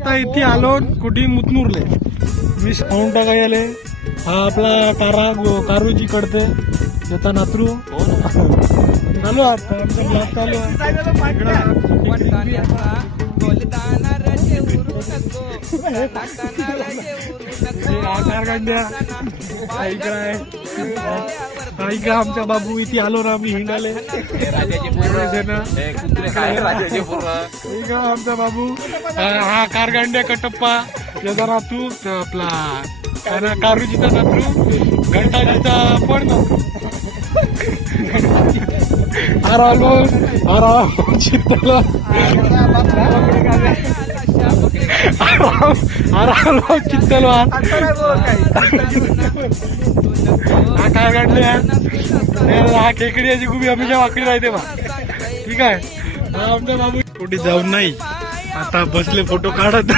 आता इथे आलो कुठे मुतनूरले वीस पाऊंड टाकाय आले. हा आपला कारूजी कडते त्याचा नातरू चालू आता आमचा ब्लॉग चालू आहे. आमचा बाबू इथे आलो ना आम्ही हिंडाले आमचा बाबू हा कारगांड्या कटप्पा याचा नातू आपला कारूजीचा नातू घंटाजीचा पण चित्तलवार हा कारगांडे हा खेकड्याची गुबी हमेशा वाकडी राहते बा. ठीक आहे. हा आमचा बाबू कुठे जाऊन नाही आता बसले फोटो काढत.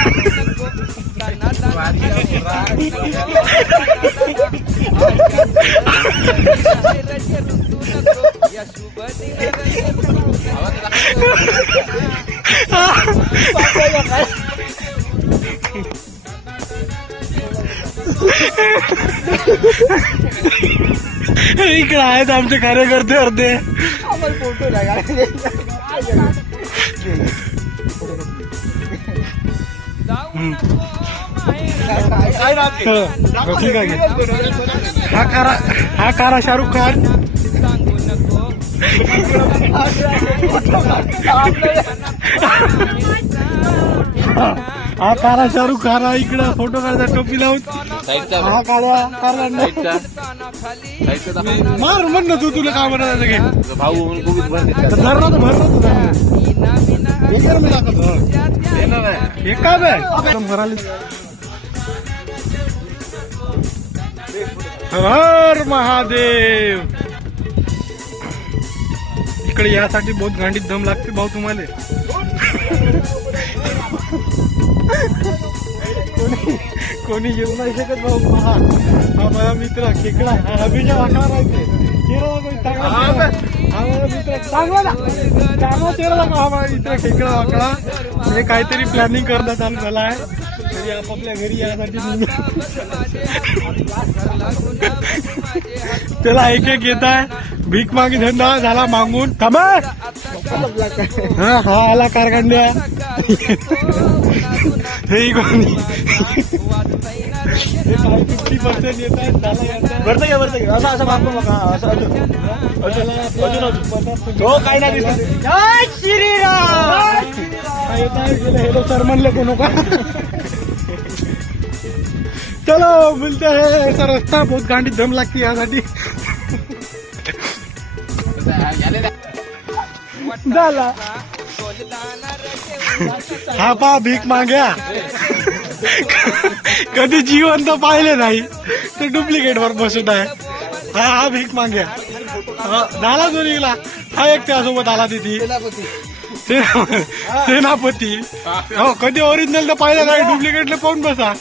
इकडे आहेत आमचे कार्यकर्ते अर्धे फोटो ठीक आहे. हा कारा शाहरुख खान हा कारा शाहरुख खान इकडं फोटो काढता टोपी लावून. हा काळ्या मार म्हण ना तुला काय म्हणायचं घे भाऊ भरलं मी दाखवतो हे काय भराले. हर महादेव. इकडे यासाठी बहुत गांडीत दम लागते भाऊ तुम्हाला. कोणी येऊ नाही शकत भाऊ. हा माझा मित्र खेकडा हमेशा वाकडा राहते. चांगला ना चांगला चेहरा दाखवा हा माझा मित्र खेकडा वाकडा. हे काहीतरी प्लॅनिंग करण्यात चालू झाला आहे तरी आपापल्या घरी यासाठी त्याला एक एक येत आहे. भीक मागी धंदा झाला मागून थांबा. हा आला कारखांड्या हे कोणी 50% येत आहे. भरतं घ्या असं असं मागतो मग असं हो काही नाही दिसत. श्रीराम येत आहे गेलं हेलो सर म्हणले कोण का. चलो मिलते हैं. ऐसा रास्ता बहुत गांडी दम लागती यासाठी. झाला हा पा भीक माग्या कधी जिवंत पाहिले नाही ते डुप्लिकेट वर बसत आहे. हा भीक माग्या झाला जो निघला. हा एक त्यासोबत आला तिथे सेनापती. हो कधी ओरिजिनल तर पाहिलं नाही डुप्लिकेटला पाहून बसा.